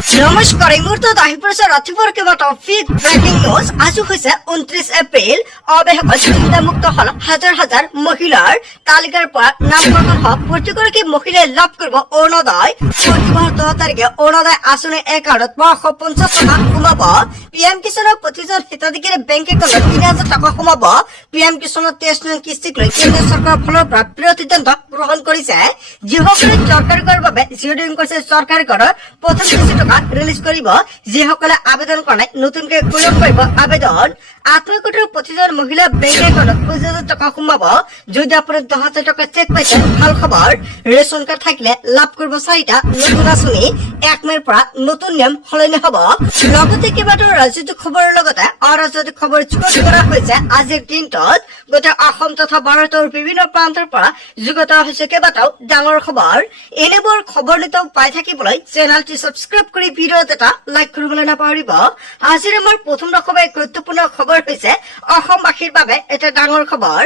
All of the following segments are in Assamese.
নমস্কাৰ, এই মুহূৰ্তত আহি পৰিছে ৰাতিপুৱাৰ কেইবাটাও বিগ ব্ৰেকিং নিউজ। আজি হৈছে 29 এপ্ৰিল। অৱশেষত চিন্তামুক্ত হল হাজাৰ হাজাৰ মহিলাৰ তালিকাৰ পৰা নামকৰণ হওক প্ৰতিগৰাকী মহিলাই লাভ কৰিব অৰুণোদয়। প্ৰতিমাহৰ 10 তাৰিখে অৰুণোদয় আঁচনি একাউণ্টত 550 টকা সোমাব। পিএম কিষাণৰ প্ৰতিজন হিতাধিকাৰী বেংক একাউণ্টত 3000 টকা সোমাব। পিএম কিষাণৰ 23 নং কিস্তিক লৈ কেন্দ্ৰীয় চৰকাৰৰ ফালৰ পৰা বৃহৎ সিদ্ধান্ত গ্ৰহণ কৰিছে। যিসকলে চৰকাৰী কৰৰ বাবে জিঅ'ডিং কৰিছে চৰকাৰী কৰৰ প্ৰথম কিস্তি টকা ৰিলিজ কৰিব। যিসকলে আবেদন কৰা নাই নতুনকৈ কৰিব পাৰিব আবেদন। 8 কোটিৰ প্ৰতিজন মহিলা বেংক একাউণ্টত 5000 টকা সোমাব। যদি আপুনি 10000 টকা চেক পাইছে ভাল খবৰ। ৰেচন কাৰ্ড থাকিলে লাভ কৰিব 4টা নতুন আঁচনি। 1 মেৰ পৰা নতুন নিয়ম সলনি হ'ব। লগতে কেইবাটাও ৰাজনৈতিক খবৰৰ লগতে অৰাজনৈতিক খবৰ যুগুত কৰা হৈছে। আজিৰ দিনটোত গোটেই অসম তথা ভাৰতৰ বিভিন্ন প্ৰান্তৰ পৰা যুগুত হৈছে কেইবাটাও ডাঙৰ খবৰ। এনেবোৰ খবৰ নিতৌ পাই থাকিবলৈ চেনেলটি সাবস্ক্ৰাইব কৰি ভিডিঅ'ত এটা লাইক কৰিবলৈ নাপাহৰিব। আজিৰ আমাৰ প্ৰথম ৰকমেৰ গুৰুত্বপূৰ্ণ খবৰ হৈছে অসমবাসীৰ বাবে এটা ডাঙৰ খবৰ।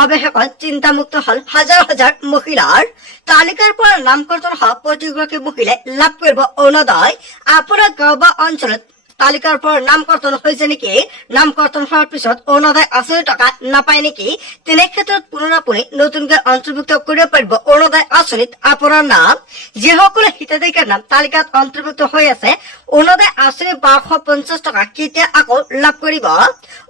অৱশেষত চিন্তামুক্ত হল হাজাৰ হাজাৰ মহিলাৰ তালিকাৰ পৰা নামকৰণ হোৱা প্ৰতিগৰাকী মহিলাই লাভ কৰিব অৰুণোদয়। আপোনাৰ গাঁও বা অঞ্চলত তালিকাৰ পৰা নামকৰণ হৈছে নেকি? নামকৰণ হোৱাৰ পিছত অৰুণোদয় আঁচনি টকা নাপায় নেকি? তেনে ক্ষেত্ৰত পুনৰ আপুনি নতুনকৈ অন্তৰ্ভুক্ত কৰিব পাৰিব অৰুণোদয় আঁচনিত আপোনাৰ নাম। যিসকলে হিতাধিকাৰীৰ নাম তালিকাত অন্তৰ্ভুক্ত হৈ আছে অৰুণোদয় আঁচনি 550 টকা কেতিয়া আকৌ লাভ কৰিব?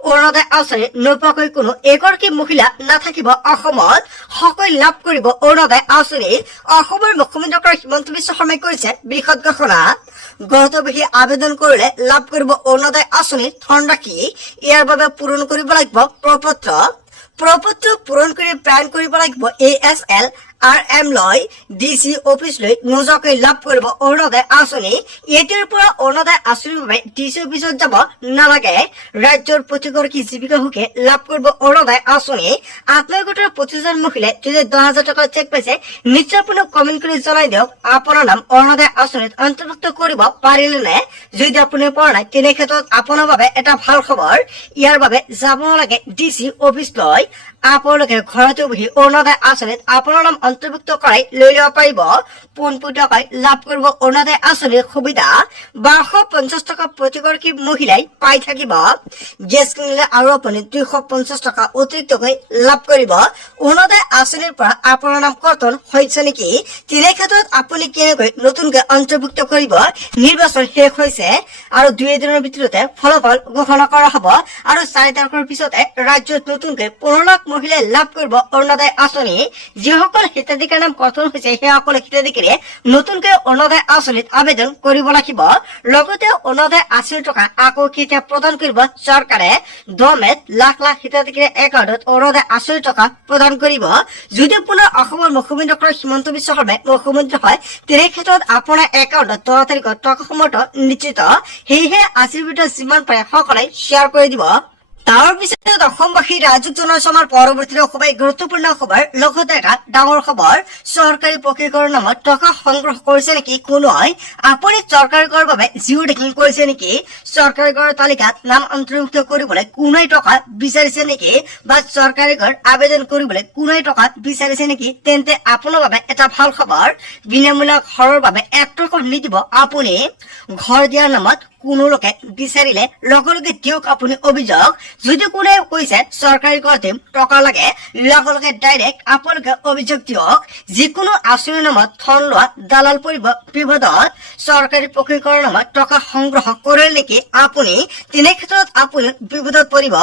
অৰুণোদয় আঁচনি নোপোৱাকৈ কোনো এগৰাকী মহিলা নাথাকিব অসমত। সকলোৱে লাভ কৰিব অৰুণোদয় আঁচনি। অসমৰ মুখ্যমন্ত্ৰী হিমন্ত বিশ্ব শৰ্মাই কৰিছে বৃহৎ ঘোষণা। গৃহবহি আবেদন কৰিলে লাভ কৰিব অৰুণোদয় আঁচনি ধনৰাশি। ইয়াৰ বাবে পূৰণ কৰিব লাগিব প্ৰপত্ৰ পূৰণ কৰি প্ৰায়ন কৰিব লাগিব ASL RM লৈ DC অফিচ লৈ নোযোৱাকৈ লাভ কৰিব অৰুণোদয় আঁচনি। এতিয়াৰ পৰা অৰুণোদয় আঁচনিৰ বাবে DC অফিচত যাব নালাগে। ৰাজ্যৰ প্ৰতিগৰাকী জীৱিকা সুখে লাভ কৰিব অৰুণোদয় আঁচনি। 8 কোটিৰ প্ৰতিজন মহিলাই যদি 10000 টকা চেক পাইছে নিশ্চয় আপুনি কমেন্ট কৰি জনাই দিয়ক আপোনাৰ নাম অৰুণোদয় আঁচনিত অন্তৰ্ভুক্ত কৰিব পাৰিলে নে। যদি আপুনি পৰা নাই তেনে ক্ষেত্ৰত আপোনাৰ বাবে এটা ভাল খবৰ। ইয়াৰ বাবে যাব নালাগে DC অফিচ লৈ। আপোনালোকে ঘৰতে বহি অৰুণোদয় আঁচনিত আপোনাৰ নাম অন্তৰ্ভুক্ত কৰাই লৈ ল'ব পাৰিব। পোনপটীয়াকৈ লাভ কৰিব অৰুণোদয় আঁচনিৰ সুবিধা। 1250 টকা প্ৰতিগৰাকী মহিলাই পাই থাকিব। গেছ কিনিলে আৰু আপুনি 250 টকা অতিৰিক্তকৈ লাভ কৰিব। অৰুণোদয় আঁচনিৰ পৰা আপোনাৰ নাম কৰ্তন হৈছে নেকি? তেনে ক্ষেত্ৰত আপুনি কেনেকৈ নতুনকৈ অন্তৰ্ভুক্ত কৰিব? নিৰ্বাচন শেষ হৈছে আৰু 2 দিনৰ ভিতৰতে ফলাফল ঘোষণা কৰা হ'ব আৰু 4 তাৰিখৰ পিছতে ৰাজ্যত নতুনকৈ 15 লাখ মহিলাই লাভ কৰিব অৰুণোদয় আঁচনি। যিসকল হিতাধিকাৰীৰ নাম কৰ্তন হৈছে সেইসকলে হিতাধিকাৰীয়ে নতুনকৈ অৰুণোদয় আঁচনিত আবেদন কৰিব লাগিব। লগতে অৰুণোদয় আঁচনিৰ টকা আকৌ কেতিয়া প্ৰদান কৰিব চৰকাৰে? 10 মেত লাখ লাখ হিতাধিকাৰীৰ একাউণ্টত অৰুণোদয় আঁচনিৰ টকা প্ৰদান কৰিব। যদি পুনৰ অসমৰ মুখ্যমন্ত্ৰী হিমন্ত বিশ্ব শৰ্মাই মুখ্যমন্ত্ৰী হয় তেনে ক্ষেত্ৰত আপোনাৰ একাউণ্টত 10 তাৰিখত টকা সোমোৱাটো নিশ্চিত। সেয়েহে আজিৰ ভিডিঅ'ত যিমান পাৰে সকলোৱে শ্বেয়াৰ কৰি দিব। তাৰ পিছত অসমবাসী ৰাজুক জনসমাৰ পৰৱৰ্তী খুবেই গুৰুত্বপূৰ্ণ খবৰ। লগতে এটা ডাঙৰ খবৰ, চৰকাৰী প্ৰশিক্ষণৰ নামত টকা সংগ্ৰহ কৰিছে নেকি কোনোৱাই? আপুনি চৰকাৰী কৰৰ বাবে জিঅ'ডিং কৰিছে নেকি? চৰকাৰী কৰৰ তালিকাত নাম অন্তৰ্ভুক্ত কৰিবলৈ কোনোৱাই টকা বিচাৰিছে নেকি? বা চৰকাৰী ঘৰ আবেদন কৰিবলৈ কোনোৱাই টকা বিচাৰিছে নেকি? তেন্তে আপোনাৰ বাবে এটা ভাল খবৰ। বিনামূলীয়া ঘৰৰ বাবে 1 টকা নিদিব আপুনি। ঘৰ দিয়াৰ নামত কোনো লোকে বিচাৰিলে লগে লগে দিয়ক আপুনি অভিযোগ। যদি কোনে কৈছে চৰকাৰী ঘৰ দিম টকা লাগে লগে লগে ডাইৰেক্ট আপোনালোকে অভিযোগ দিয়ক। যিকোনো আঁচনিৰ নামত ধন লোৱা দালাল পৰিব বিপদত। চৰকাৰী প্ৰশিক্ষণৰ নামত টকা সংগ্ৰহ কৰে নেকি আপুনি? তেনে ক্ষেত্ৰত আপুনি বিপদত পৰিব।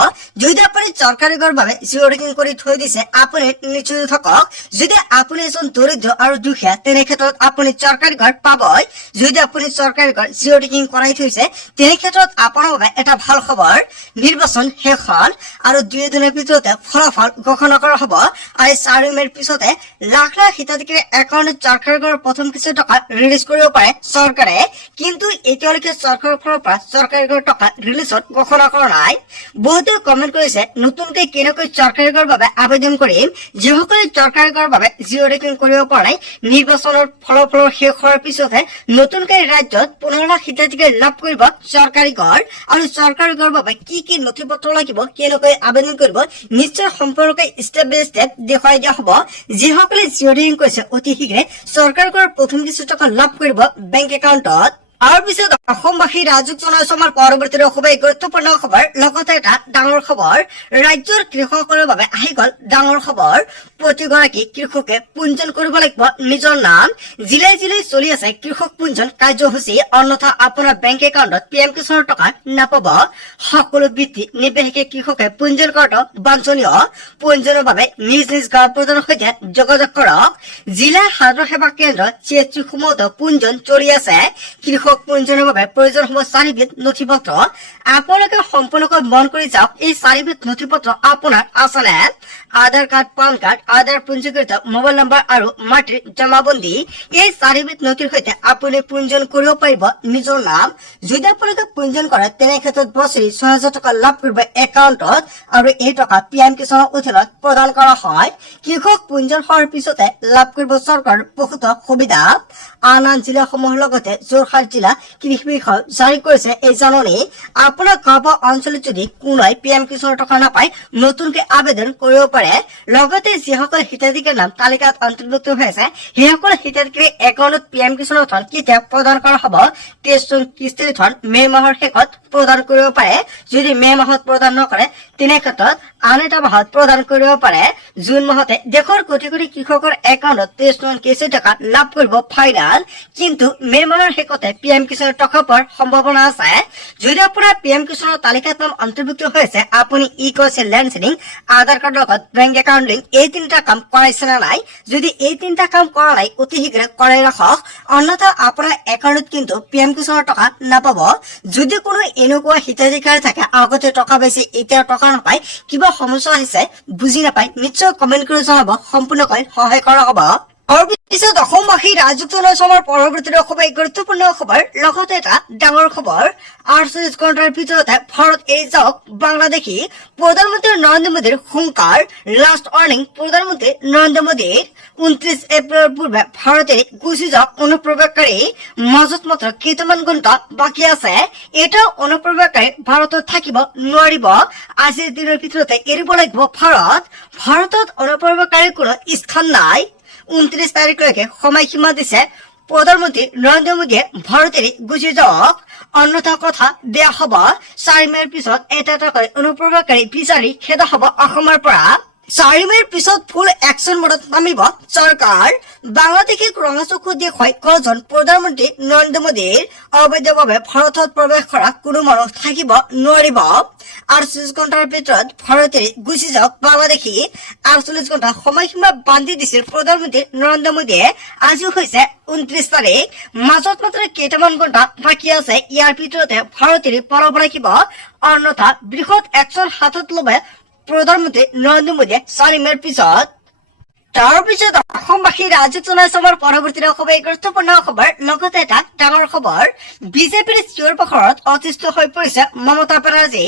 যদি আপুনি চৰকাৰী ঘৰৰ বাবে জিঅ'ডিং কৰি থৈ দিছে আপুনি নিশ্চিত থাকক। যদি আপুনি এজন দৰিদ্ৰ আৰু দুখীয়া তেনে ক্ষেত্ৰত আপুনি চৰকাৰী ঘৰ পাবই। যদি আপুনি চৰকাৰী ঘৰ জিঅ'ডিং কৰাই থৈছে তেনে ক্ষেত্ৰত আপোনাৰ বাবে এটা ভাল খবৰ। নিৰ্বাচন শেষ হল আৰু 2 দিনৰ ভিতৰতে ফলাফল ঘোষণা কৰা হ'ব আৰু 4 মেৰ পিছতে লাখ লাখ হিতাধিকাৰীৰ একাউণ্টত চৰকাৰী ঘৰৰ প্ৰথম কিস্তি টকা ৰিলিজ কৰিব পাৰে চৰকাৰে। কিন্তু এতিয়ালৈকে চৰকাৰৰ ফালৰ পৰা চৰকাৰী ঘৰৰ টকা ৰিলিজত ঘোষণা কৰা নাই। বহুতে কমেন্ট কৰিছে নতুনকৈ কেনেকৈ চৰকাৰী ঘৰৰ বাবে আবেদন কৰিম। যিসকলে চৰকাৰী ঘৰৰ বাবে জিঅ'ডিং কৰিব পৰা নাই নিৰ্বাচনৰ ফলাফল শেষ হোৱাৰ পিছতে নতুনকৈ ৰাজ্যত 15 লাখ হিতাধিকাৰী লাভ কৰিব চৰকাৰী ঘৰ। আৰু চৰকাৰী ঘৰৰ বাবে কি কি নথি পত্ৰ লাগিব কেনেকৈ আবেদন কৰিব নিশ্চয় সম্পূৰ্ণকৈ ষ্টেপ বাই ষ্টেপ দেখুৱাই দিয়া হ'ব। যিসকলে জিঅ'ডিং কৰিছে অতি শীঘ্ৰে চৰকাৰী ঘৰৰ প্ৰথম কিস্তি টকা লাভ কৰিব বেংক একাউণ্টত। আৰু পিছত অসমবাসী ৰাজুক জনাইছো আমাৰ পৰৱৰ্তী খুবেই গুৰুত্বপূৰ্ণ খবৰ লগতে এটা ডাঙৰ খবৰ ৰাজ্যৰ কৃষকসকলৰ বাবে আহি গল ডাঙৰ খবৰ প্ৰতিগৰাকী কৃষকে পঞ্জীয়ন কৰিব লাগিব নিজৰ নাম জিলাই জিলাই চলি আছে কৃষক পঞ্জীয়ন কাৰ্যসূচী অন্যথা আপোনাৰ বেংক একাউণ্টত পিএম কিষাণৰ টকা নাপাব সকলো বৃত্তি নিৰ্বাহীকে কৃষকে পঞ্জীয়ন কৰাটো বাঞ্ছনীয় পঞ্জীয়নৰ বাবে নিজ নিজ গাঁও প্ৰধানৰ সৈতে যোগাযোগ কৰক জিলা সাধাৰণ সেৱা কেন্দ্ৰ CHC সমূহতো পঞ্জীয়ন চলি আছে কৃষক পঞ্জীয়নৰ বাবে প্ৰয়োজন হ'ব 4বিধ নথিপত্ৰ আপোনালোকে সম্পূৰ্ণকৈ মন কৰি যাওক এই 4বিধ নথিপত্ৰ আপোনাৰ আছেনে আধাৰ কাৰ্ড পান কাৰ্ড আধাৰ পঞ্জীকৃত মোবাইল নম্বৰ আৰু মাটিৰ জমাবন্দী এই 4বিধ নথিৰ সৈতে আপুনি পঞ্জীয়ন কৰিব পাৰিব নিজৰ নাম যদি আপোনালোকে পঞ্জীয়ন কৰে তেনে ক্ষেত্ৰত বছৰি ৬০০০ টকা লাভ কৰিব একাউণ্টত আৰু এই টকা পিএম কিষাণৰ অধীনত প্ৰদান কৰা হয় কৃষক পঞ্জীয়ন হোৱাৰ পিছতে লাভ কৰিব চৰকাৰৰ বহুতো সুবিধা আন জিলাসমূহৰ লগতে যোৰহাট জিলা কৃষি বিষয় জাৰি কৰিছে এই জাননী আপোনাৰ গাঁও অঞ্চলত যদি কোনোই পিএম কিষাণৰ টকা নাপায় নতুনকৈ আবেদন কৰিব পাৰে লগতে যিসকল হিতাধিকাৰীৰ নাম তালিকাত অন্তৰ্ভুক্ত হৈ আছে সেইসকল হিতাধিকাৰী একাউণ্টত পিএম কিষাণৰ ধন কেতিয়া প্ৰদান কৰা হ'ব 23 কিস্তিৰ ধন মে মাহৰ শেষত প্ৰদান কৰিব পাৰে যদি মে মাহত প্ৰদান নকৰে তেনে ক্ষেত্ৰত আন এটা মাহত প্ৰদান কৰিব পাৰে জুন মাহতে দেশৰ কোটি কোটি কৃষকৰ একাউণ্টত 23 কিস্তিৰ টকা লাভ কৰিব ফাইনাল কিন্তু মে মাহৰ শেষতে পিএম কিষাণৰ টকা পোৱাৰ সম্ভাৱনা আছে যদি আপোনাৰ পিএম কিষাণৰ তালিকাত নাম অন্তৰ্ভুক্ত হৈছে আপুনি ই-কছে লেণ্ড সিডিং আধাৰ কাৰ্ডৰ লগত বেংক একাউণ্ট লিংক এই তিনিটা কাম কৰাইছে নে নাই যদি এই তিনিটা কাম কৰা নাই অতি শীঘ্ৰে কৰাই ৰাখক অন্যথা আপোনাৰ একাউণ্টত কিন্তু পিএম কিষাণৰ টকা নাপাব যদি কোনো এনেকুৱা হিতাধিকাৰী থাকে আগতে টকা পাইছে এতিয়া টকা নাপায় কিবা সমস্যা হৈছে বুজি নাপায় নিশ্চয় কমেন্ট কৰি জনাব সম্পূৰ্ণকৈ সহায় কৰা হ'ব আৰু পিছত অসমবাসী ৰাজুক জনাইছো আমাৰ পৰৱৰ্তী খুবেই গুৰুত্বপূৰ্ণ খবৰ লগতে এটা ডাঙৰ খবৰ 48 ঘণ্টাৰ ভিতৰতে ভাৰত এৰি যাওক বাংলাদেশী প্ৰধানমন্ত্ৰী নৰেন্দ্ৰ মোদীৰ হুংকাৰ লাষ্ট ৱাৰ্নিং প্ৰধানমন্ত্ৰী নৰেন্দ্ৰ মোদীৰ 29 এপ্ৰিলৰ পূৰ্বে ভাৰতে গুচি যাওক অনুপ্ৰৱেশকাৰী মাজত মাত্ৰ কেইটামান ঘণ্টা বাকী আছে এটা অনুপ্ৰৱেশকাৰী ভাৰতত থাকিব নোৱাৰিব আজিৰ দিনৰ ভিতৰতে এৰিব লাগিব ভাৰতত অনুপ্ৰৱেশকাৰীৰ কোনো স্থান নাই 29 তাৰিখলৈকে সময়সীমা দিছে প্ৰধানমন্ত্ৰী নৰেন্দ্ৰ মোদীয়ে ভাৰতেৰে গুচি যাওক অন্যথা কথা বেয়া হ'ব 4 মেৰ পিছত এটা কৰি অনুপ্ৰৱেশকাৰী বিচাৰি খেদা হ'ব অসমৰ পৰা 4 মেৰ পিছত ফুল একশন মোডত নামিব চৰকাৰ বাংলাদেশী ৰঙাচক্ষু দেখুৱাই কজন প্ৰধানমন্ত্ৰী নৰেন্দ্ৰ মোদীৰ অবৈধভাৱে ভাৰতত প্ৰৱেশ কৰা কোনো মানুহ থাকিব নোৱাৰিব 48 ঘণ্টাৰ ভিতৰত ভাৰতেৰে গুচি যাওক বাংলাদেশী 48 ঘণ্টা সময়সীমা বান্ধি দিছিল প্ৰধানমন্ত্ৰী নৰেন্দ্ৰ মোদীয়ে আজি হৈছে 29 তাৰিখ মাজত মাত্ৰ কেইটামান ঘণ্টা বাকী আছে ইয়াৰ ভিতৰতে ভাৰতেৰে পলাব লাগিব অন্যথা বৃহৎ একশন হাতত ল'ব প্ৰধানমন্ত্ৰী নৰেন্দ্ৰ মোদীয়ে 4 মেৰ পিছত তাৰপিছত অসমবাসী ৰাজুক জনাইছো আমাৰ পৰৱৰ্তী খুবেই গুৰুত্বপূৰ্ণ খবৰ লগতে এটা ডাঙৰ খবৰ বিজেপিৰ চিঞৰ বাখৰত অতিষ্ঠ হৈ পৰিছে মমতা বেনাৰ্জী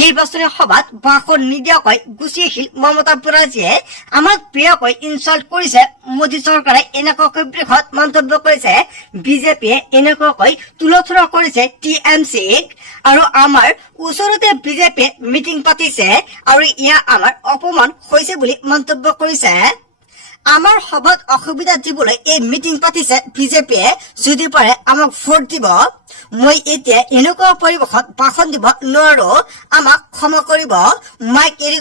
নিৰ্বাচনী সভাত ভাষণ নিদিয়াকৈ গুচি আহিল মমতা বেনাৰ্জীয়ে আমাক প্ৰিয়কৈ ইনচাল্ট কৰিছে মোদী চৰকাৰে এনেকুৱাকৈ বৃহৎ মন্তব্য কৰিছে বিজেপিয়ে এনেকুৱাকৈ তুলথোৰা কৰিছে TMCক আৰু আমাৰ ওচৰতে বিজেপিয়ে মিটিং পাতিছে আৰু ইয়া আমাৰ অপমান হৈছে বুলি মন্তব্য কৰিছে আমাৰ সভাত অসুবিধা দিবলৈ এই মিটিং পাতিছে বিজেপিয়ে যদি পাৰে আমাক ভোট দিব মই এতিয়া এনেকুৱা পৰিৱেশত ভাষণ দিব নোৱাৰো আমাক ক্ষমা কৰিব মাইক এৰি